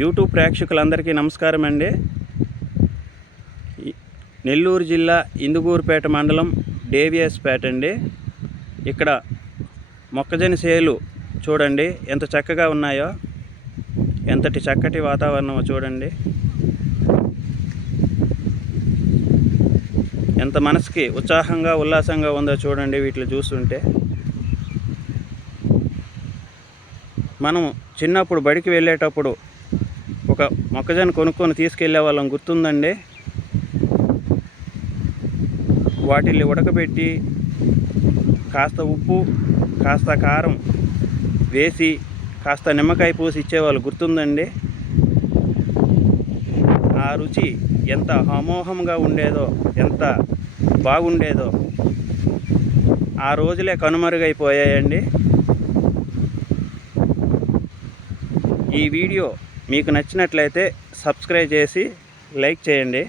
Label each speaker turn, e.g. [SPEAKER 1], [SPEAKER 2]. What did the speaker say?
[SPEAKER 1] YouTube ప్రేక్షకులందరికీ నమస్కారం అండి నెల్లూరు జిల్లా ఇందుగూరుపేట మండలం డేవియస్పేట అండి. ఇక్కడ మొక్కజొన్న సేలు చూడండి ఎంత చక్కగా ఉన్నాయో ఎంతటి చక్కటి వాతావరణమో చూడండి. ఎంత మనసుకి ఉత్సాహంగా ఉల్లాసంగా ఉందో చూడండి వీటిని చూస్తుంటే. మనం చిన్నప్పుడు బడికి వెళ్ళేటప్పుడు ఒక మొక్కజొన్న కొనుక్కొని తీసుకెళ్ళే వాళ్ళం గుర్తుందండి? వాటిని ఉడకబెట్టి కాస్త ఉప్పు కాస్త కారం వేసి కాస్త నిమ్మకాయ పూసి ఇచ్చేవాళ్ళు గుర్తుందండి? ఆ రుచి ఎంత అమోహంగా ఉండేదో ఎంత బాగుండేదో ఆ రోజులే కనుమరుగైపోయాయండి. ఈ వీడియో మీకు నచ్చినట్లయితే సబ్స్క్రైబ్ చేసి లైక్ చేయండి.